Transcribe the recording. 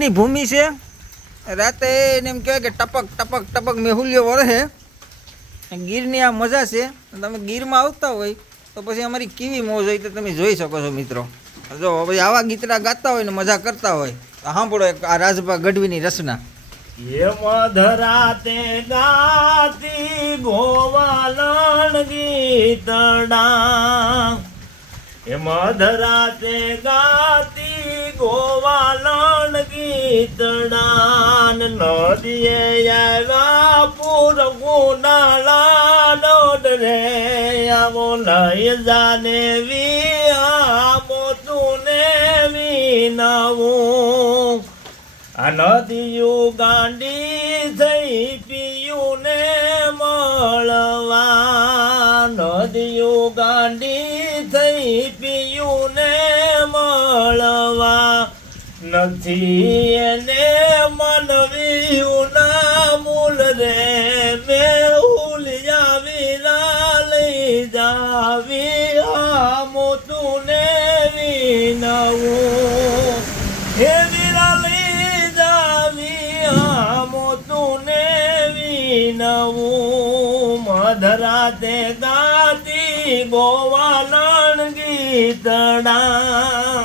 ની ભૂમિ છે રાતે એને એમ કહેવાય કે ટપક ટપક ટપક મેહુલ્યો વરસે ગીરની આ મજા છે. તમે ગીરમાં આવતા હોય તો પછી અમારી કેવી મોજ હોય તો તમે જોઈ શકો છો મિત્રો. જો પછી આવા ગીતડા ગાતા હોય ને મજા કરતા હોય તો સાંભળો આ રાજભા ગઢવીની રચના. એ મધરાતે ગાતી ગોવાલણ ગીતડા, એ મધરાતે ગાતી ગોવાલણ ગીતડા, નદીએ આવ્યા પૂર ગુનાળા ડોડ રે આવો લઈ જાને વિયા મોતું ને વિનાવું. આ નદીયું ગાંડી થઈ પિયું ને મળવા, નદીયું ગાંડી થઈ પિયું ને મળવા, નથી એને મનવ્યું ના મૂલ રે મેહુલિયા વિના લઈ જાવી આ મોતું ને વિનવું. હે વિરા લઈ જાવી આ મોતું ને વિનવું. મધરાતે ગાતી ગોવાલણ ગીતડા.